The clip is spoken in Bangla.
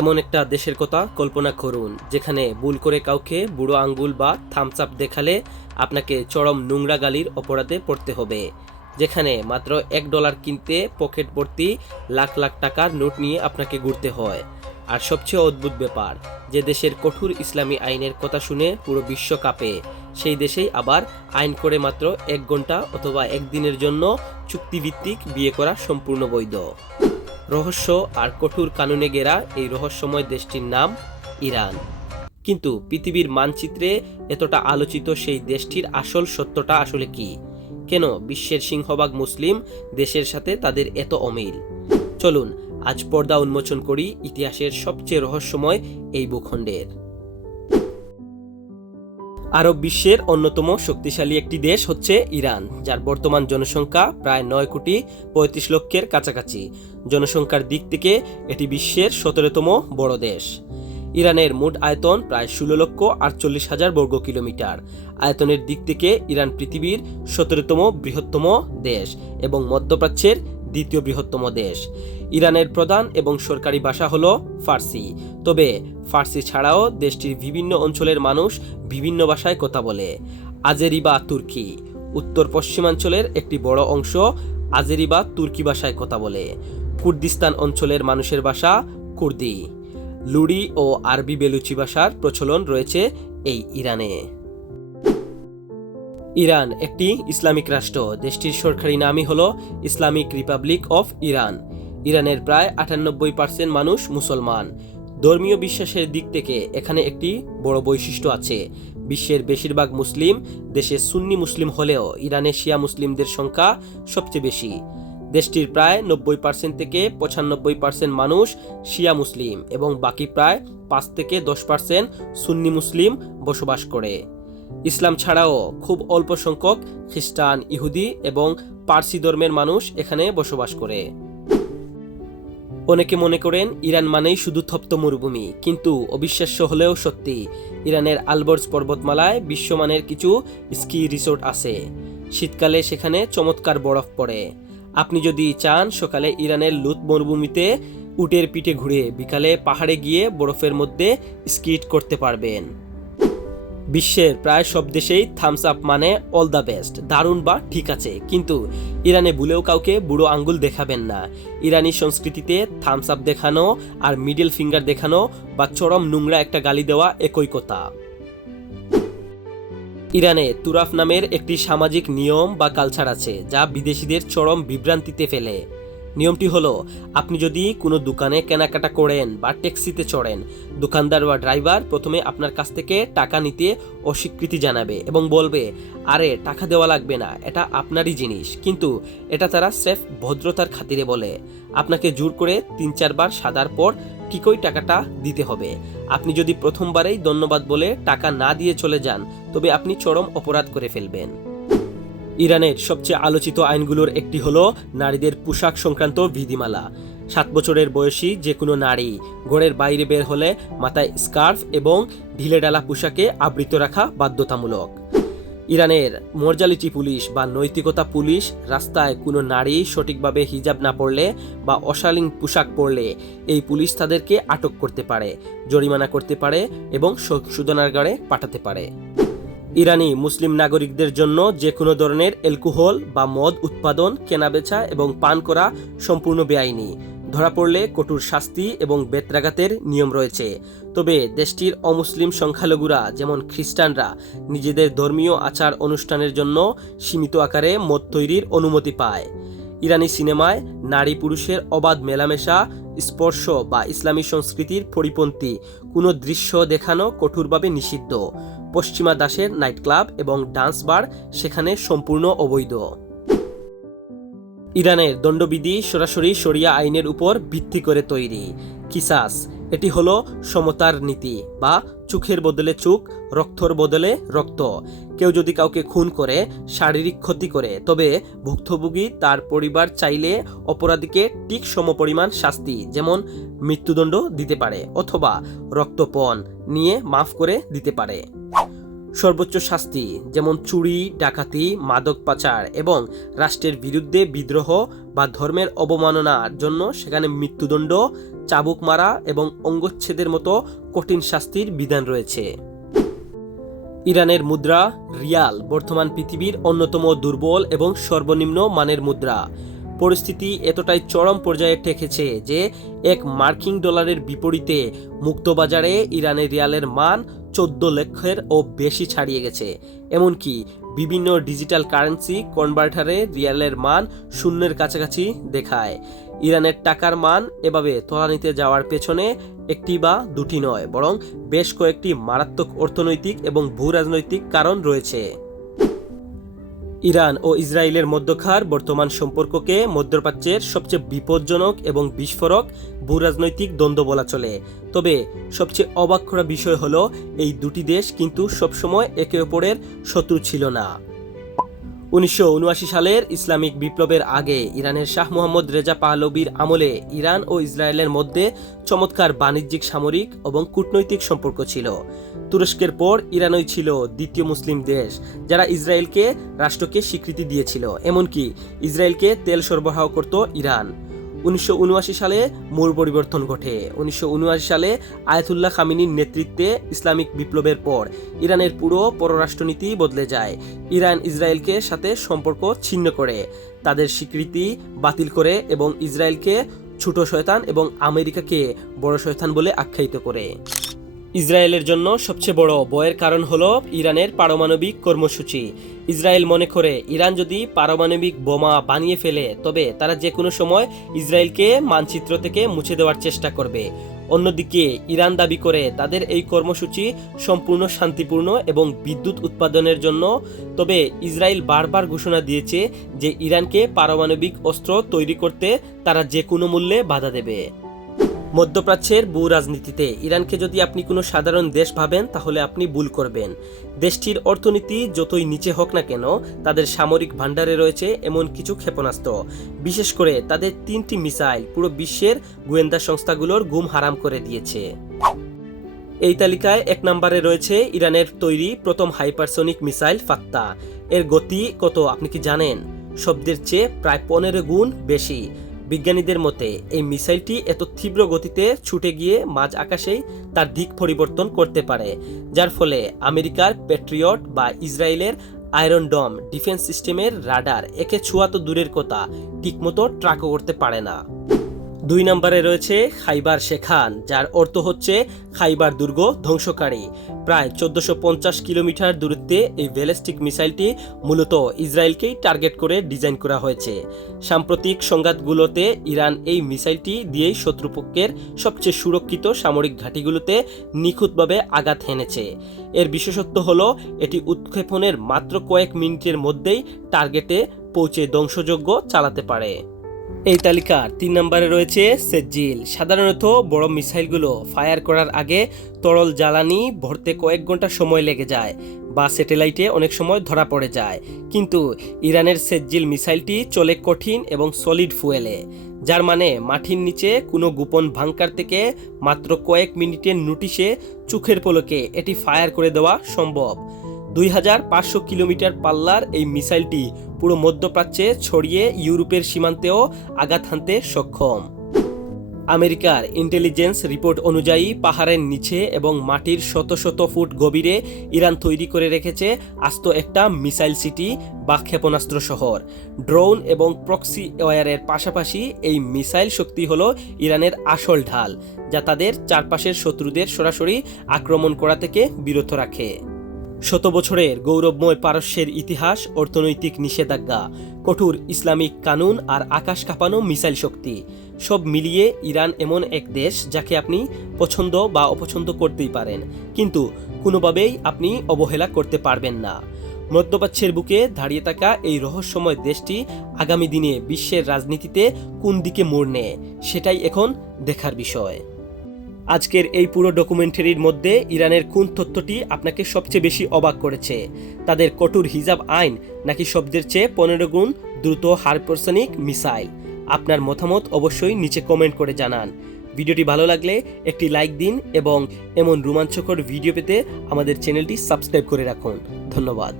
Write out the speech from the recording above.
এমন একটা দেশের কথা কল্পনা করুন যেখানে ভুল করে কাউকে বুড়ো আঙ্গুল বা থামস আপ দেখালে আপনাকে চরম নোংরা গালির অপরাধে পড়তে হবে। যেখানে মাত্র $1 কিনতে পকেট ভর্তি লাখ লাখ টাকার নোট নিয়ে আপনাকে ঘুরতে হয়। আর সবচেয়ে অদ্ভুত ব্যাপার, যে দেশের কঠোর ইসলামী আইনের কথা শুনে পুরো বিশ্ব কাঁপে, সেই দেশেই আবার আইন করে মাত্র 1 ঘন্টা অথবা একদিনের জন্য চুক্তিভিত্তিক বিয়ে করা সম্পূর্ণ বৈধ। রহস্য আর কঠোর কানুনে ঘেরা এই রহস্যময় দেশটির নাম ইরান। কিন্তু পৃথিবীর মানচিত্রে এতটা আলোচিত সেই দেশটির আসল সত্যটা আসলে কি? কেন বিশ্বের সিংহভাগ মুসলিম দেশের সাথে তাদের এত অমিল? চলুন আজ পর্দা উন্মোচন করি ইতিহাসের সবচেয়ে রহস্যময় এই ভূখণ্ডের। আরব বিশ্বের অন্যতম শক্তিশালী একটি দেশ হচ্ছে ইরান, যার বর্তমান জনসংখ্যা প্রায় 9,35,00,000-এর কাছাকাছি। জনসংখ্যার দিক থেকে এটি বিশ্বের 17তম বড় দেশ। ইরানের মোট আয়তন প্রায় 16,48,000 বর্গ কিলোমিটার। আয়তনের দিক থেকে ইরান পৃথিবীর 17তম বৃহত্তম দেশ এবং মধ্যপ্রাচ্যের দ্বিতীয় বৃহত্তম দেশ। ইরানের প্রধান এবং সরকারি ভাষা হলো ফার্সি, তবে ফার্সি ছাড়াও দেশটির বিভিন্ন অঞ্চলের মানুষ বিভিন্ন ভাষায় কথা বলে। আজেরি বা তুর্কি উত্তর পশ্চিমাঞ্চলের একটি বড় অংশ আজেরি বা তুর্কি ভাষায় কথা বলে। কুর্দিস্তান অঞ্চলের মানুষের ভাষা কুর্দি। লুরি ও আরবি বেলুচি ভাষার প্রচলন রয়েছে এই ইরানে। ইরান একটি ইসলামিক রাষ্ট্র। দেশটির সরকারি নামই হলো ইসলামিক রিপাবলিক অফ ইরান। ইরানের প্রায় 98% মানুষ মুসলমান। ধর্মীয় বিশ্বাসের দিক থেকে এখানে একটি বড় বৈশিষ্ট্য আছে। বিশ্বের বেশিরভাগ মুসলিম দেশে সুন্নি মুসলিম হলেও ইরানে শিয়া মুসলিমদের সংখ্যা সবচেয়ে বেশি। দেশটির প্রায় 90% থেকে 95% মানুষ শিয়া মুসলিম এবং বাকি প্রায় 5 থেকে 10% সুন্নি মুসলিম বসবাস করে। ইসলাম ছাড়াও খুব অল্প সংখ্যক খ্রিস্টান, ইহুদি এবং পার্সি ধর্মের মানুষ এখানে বসবাস করে। অনেকে মনে করেন ইরান মানেই শুধু তপ্ত মরুভূমি, কিন্তু অবিশ্বাস্য হলেও সত্যি, ইরানের আলবর্জ পর্বতমালায় বিশ্বমানের কিছু স্কি রিসোর্ট আছে। শীতকালে সেখানে চমৎকার বরফ পড়ে। আপনি যদি চান সকালে ইরানের লুত মরুভূমিতে উটের পিঠে ঘুরে বিকালে পাহাড়ে গিয়ে বরফের মধ্যে স্কিট করতে পারবেন। বিশ্বের প্রায় সব দেশেই থামস আপ মানে অল দ্য বেস্ট, দারুণ বা ঠিক আছে, কিন্তু ইরানে ভুলেও কাউকে বুড়ো আঙ্গুল দেখাবেন না। ইরানি সংস্কৃতিতে থামস আপ দেখানো আর মিডল ফিঙ্গার দেখানো বা চরম নোংরা একটা গালি দেওয়া একই কথা। ইরানে তুরাফ নামের একটি সামাজিক নিয়ম বা কালচার আছে যা বিদেশিদের চরম বিভ্রান্তিতে ফেলে। নিয়মটি হলো, আপনি যদি কোনো দোকানে কেনাকাটা করেন বা ট্যাক্সিতে চড়েন, দোকানদার বা ড্রাইভার প্রথমে আপনার কাছ থেকে টাকা নিতে অস্বীকৃতি জানাবে এবং বলবে, আরে টাকা দেওয়া লাগবে না, এটা আপনারই জিনিস। কিন্তু এটা তারা স্রেফ ভদ্রতার খাতিরে বলে। আপনাকে জোর করে 3-4 বার সাদার পর ঠিকই টাকাটা দিতে হবে। আপনি যদি প্রথমবারেই ধন্যবাদ বলে টাকা না দিয়ে চলে যান, তবে আপনি চরম অপরাধ করে ফেলবেন। ইরানের সবচেয়ে আলোচিত আইনগুলোর একটি হলো নারীদের পোশাক সংক্রান্ত বিধিমালা। 7 বছরের বয়সী যে কোনো নারী ঘরের বাইরে বের হলে মাথায় স্কার্ফ এবং ঢিলেঢালা পোশাকে আবৃত রাখা বাধ্যতামূলক। ইরানের মর্যালিটি পুলিশ বা নৈতিকতা পুলিশ রাস্তায় কোনো নারী সঠিকভাবে হিজাব না পরলে বা অশালীন পোশাক পরলে এই পুলিশ তাদেরকে আটক করতে পারে, জরিমানা করতে পারে এবং সংশোধনাগারে পাঠাতে পারে। ইরানি মুসলিম নাগরিকদের জন্য যে কোনো ধরনের অ্যালকোহল বা মদ উৎপাদন, কেনাবেচা এবং পান করা সম্পূর্ণ বেআইনি। ধরা পড়লে কঠোর শাস্তি এবং বেত্রাঘাতের নিয়ম রয়েছে। তবে দেশটির অমুসলিম সংখ্যালঘুরা যেমন খ্রিস্টানরা নিজেদের ধর্মীয় আচার অনুষ্ঠানের জন্য সীমিত আকারে মদ তৈরির অনুমতি পায়। ইরানি সিনেমায় নারী পুরুষের অবাধ মেলামেশা, স্পর্শ বা ইসলামী সংস্কৃতির পরিপন্থী কোনো দৃশ্য দেখানো কঠোরভাবে নিষিদ্ধ। পশ্চিমা দাসের নাইট ক্লাব এবং ডান্স বার সেখানে সম্পূর্ণ অবৈধ। ইরানের দণ্ডবিধি সরাসরি শরিয়া আইনের উপর ভিত্তি করে তৈরি। কিসাস, এটি হলো সমতার নীতি বা চোখের বদলে চোখ, রক্তর বদলে রক্ত। কেউ যদি কাউকে খুন করে, শারীরিক ক্ষতি করে, তবে ভুক্তভোগী তার পরিবার চাইলে অপরাধীকে ঠিক সমপরিমাণ শাস্তি, যেমন মৃত্যুদণ্ড দিতে পারে অথবা রক্তপণ নিয়ে মাফ করে দিতে পারে। সর্বোচ্চ শাস্তি যেমন চুরি, ডাকাতি, মাদক পাচার এবং রাষ্ট্রের বিরুদ্ধে বিদ্রোহ বা ধর্মের অবমাননার জন্য সেখানে মৃত্যুদণ্ড, চাবুক মারা এবং অঙ্গচ্ছেদের মতো কঠিন শাস্তির বিধান রয়েছে। ইরানের মুদ্রা রিয়াল বর্তমান পৃথিবীর অন্যতম দুর্বল এবং সর্বনিম্ন মানের মুদ্রা। পরিস্থিতি এতটাই চরম পর্যায়ে ঠেকেছে যে এক মার্কিন ডলারের বিপরীতে মুক্তবাজারে ইরানের রিয়ালের মান 14 লক্ষেরও বেশি ছাড়িয়ে গেছে। এমনকি বিভিন্ন ডিজিটাল কারেন্সি কনভার্টারে রিয়ালের মান শূন্যের কাছাকাছি দেখায়। ইরানের টাকার মান এভাবে তলানিতে যাওয়ার পেছনে একটি বা দুটি নয়, বরং বেশ কয়েকটি মারাত্মক অর্থনৈতিক এবং ভূরাজনৈতিক কারণ রয়েছে। ইরান ও ইসরায়েলের মধ্যকার বর্তমান সম্পর্ককে মধ্যপ্রাচ্যের সবচেয়ে বিপজ্জনক এবং বিস্ফোরক ভূরাজনৈতিক দ্বন্দ্ব বলা চলে। তবে সবচেয়ে অবাক করা বিষয় হলো এই দুটি দেশ কিন্তু সবসময় একে অপরের শত্রু ছিল না। 1979 সালের ইসলামিক বিপ্লবের আগে ইরানের শাহ মোহাম্মদ রেজা পাহলভির আমলে ইরান ও ইসরায়েলের মধ্যে চমৎকার বাণিজ্যিক, সামরিক এবং কূটনৈতিক সম্পর্ক ছিল। তুরস্কের পর ইরানই ছিল দ্বিতীয় মুসলিম দেশ যারা ইসরায়েলকে রাষ্ট্রকে স্বীকৃতি দিয়েছিল। এমনকি ইসরায়েলকে তেল সরবরাহ করত ইরান। 1979 সালে মূল পরিবর্তন ঘটে। 1979 সালে আয়াতুল্লাহ খামেনির নেতৃত্বে ইসলামিক বিপ্লবের পর ইরানের পুরো পররাষ্ট্রনীতি বদলে যায়। ইরান ইসরায়েলকে সাথে সম্পর্ক ছিন্ন করে, তাদের স্বীকৃতি বাতিল করে এবং ইসরায়েলকে ছোট শয়তান এবং আমেরিকাকে বড় শয়তান বলে আখ্যায়িত করে। ইসরায়েলের জন্য সবচেয়ে বড় ভয়ের কারণ হলো ইরানের পারমাণবিক কর্মসূচি। ইসরায়েল মনে করে ইরান যদি পারমাণবিক বোমা বানিয়ে ফেলে তবে তারা যে কোনো সময় ইসরায়েলকে মানচিত্র থেকে মুছে দেওয়ার চেষ্টা করবে। অন্যদিকে ইরান দাবি করে তাদের এই কর্মসূচি সম্পূর্ণ শান্তিপূর্ণ এবং বিদ্যুৎ উৎপাদনের জন্য। তবে ইসরায়েল বারবার ঘোষণা দিয়েছে যে ইরানকে পারমাণবিক অস্ত্র তৈরি করতে তারা যে কোনো মূল্যে বাধা দেবে। মধ্যপ্রাচ্যের ভূ রাজনীতিতে ইরানকে যদি আপনি কোনো সাধারণ দেশ ভাবেন তাহলে আপনি ভুল করবেন। দেশটির অর্থনীতি যতই নিচে হোক না কেন, তাদের সামরিক ভাণ্ডারে রয়েছে এমন কিছু ক্ষেপণাস্ত্র। বিশেষ করে তাদের 3টি মিসাইল পুরো বিশ্বের গোয়েন্দা সংস্থাগুলোর ঘুম হারাম করে দিয়েছে। এই তালিকায় 1 নম্বরে রয়েছে ইরানের তৈরি প্রথম হাইপারসোনিক মিসাইল ফাত্তা। এর গতি কত আপনি কি জানেন? শব্দের চেয়ে প্রায় 15 গুণ বেশি। বিজ্ঞানীদের মতে এই মিসাইলটি এত তীব্র গতিতে ছুটে গিয়ে মাঝ আকাশেই তার দিক পরিবর্তন করতে পারে, যার ফলে আমেরিকার প্যাট্রিয়ট বা ইসরায়েলের আয়রন ডম ডিফেন্স সিস্টেমের রাডার একে ছোঁয়া তো দূরের কথা, ঠিকমতো ট্র্যাকও করতে পারে না। 2 নম্বরে রয়েছে খাইবার শেখান, যার অর্থ হচ্ছে খাইবার দুর্গ ধ্বংসকারী। প্রায় 1450 কিলোমিটার দূরত্বে এই ব্যালিস্টিক মিসাইলটি মূলত ইসরায়েলকেই টার্গেট করে ডিজাইন করা হয়েছে। সাম্প্রতিক সংঘাতগুলোতে ইরান এই মিসাইলটি দিয়েই শত্রুপক্ষের সবচেয়ে সুরক্ষিত সামরিক ঘাঁটিগুলোতে নিখুঁতভাবে আঘাত হেনেছে। এর বিশেষত্ব হলো এটি উৎক্ষেপণের মাত্র কয়েক মিনিটের মধ্যেই টার্গেটে পৌঁছে ধ্বংসযজ্ঞ চালাতে পারে। এই তালিকার 3 নম্বরে রয়েছে সেজ্জিল। সাধারণত বড় মিসাইলগুলো ফায়ার করার আগে তরল জ্বালানি ভরতে কয়েক ঘন্টা সময় লেগে যায় বা স্যাটেলাইটে অনেক সময় ধরা পড়ে যায়, কিন্তু ইরানের সেজ্জিল মিসাইলটি চলে কঠিন এবং সলিড ফুয়েলে, যার মানে মাটির নিচে কোনো গোপন বাংকার থেকে মাত্র কয়েক মিনিটের নোটিশে চোখের পলকে এটি ফায়ার করে দেওয়া সম্ভব। 2500 কিলোমিটার পাল্লার এই মিসাইলটি পুরো মধ্যপ্রাচ্যে ছড়িয়ে ইউরোপের সীমান্তেও আঘাত হানতে সক্ষম। আমেরিকার ইন্টেলিজেন্স রিপোর্ট অনুযায়ী পাহাড়ের নিচে এবং মাটির শত শত ফুট গভীরে ইরান তৈরি করে রেখেছে আস্ত একটা মিসাইল সিটি বা ক্ষেপণাস্ত্র শহর। ড্রোন এবং প্রক্সি ওয়্যারের পাশাপাশি এই মিসাইল শক্তি হলো ইরানের আসল ঢাল, যা তাদের চারপাশের শত্রুদের সরাসরি আক্রমণ করা থেকে বিরত রাখে। শত বছরের গৌরবময় পারস্যের ইতিহাস, অর্থনৈতিক নিষেধাজ্ঞা, কঠোর ইসলামিক কানুন আর আকাশ কাঁপানো মিসাইল শক্তি, সব মিলিয়ে ইরান এমন এক দেশ যাকে আপনি পছন্দ বা অপছন্দ করতেই পারেন, কিন্তু কোনোভাবেই আপনি অবহেলা করতে পারবেন না। মধ্যপ্রাচ্যের বুকে দাঁড়িয়ে থাকা এই রহস্যময় দেশটি আগামী দিনে বিশ্বের রাজনীতিতে কোন দিকে মোড় নেয় সেটাই এখন দেখার বিষয়। আজকের এই পুরো ডকুমেন্টারির মধ্যে ইরানের কোন তথ্যটি আপনাকে সবচেয়ে বেশি অবাক করেছে? তাদের কঠোর হিজাব আইন নাকি শব্দের চেয়ে 15 গুণ দ্রুত হাইপারসনিক মিসাইল? আপনার মতামত অবশ্যই নিচে কমেন্ট করে জানান। ভিডিওটি ভালো লাগলে একটি লাইক দিন এবং এমন রোমাঞ্চকর ভিডিও পেতে আমাদের চ্যানেলটি সাবস্ক্রাইব করে রাখুন। ধন্যবাদ।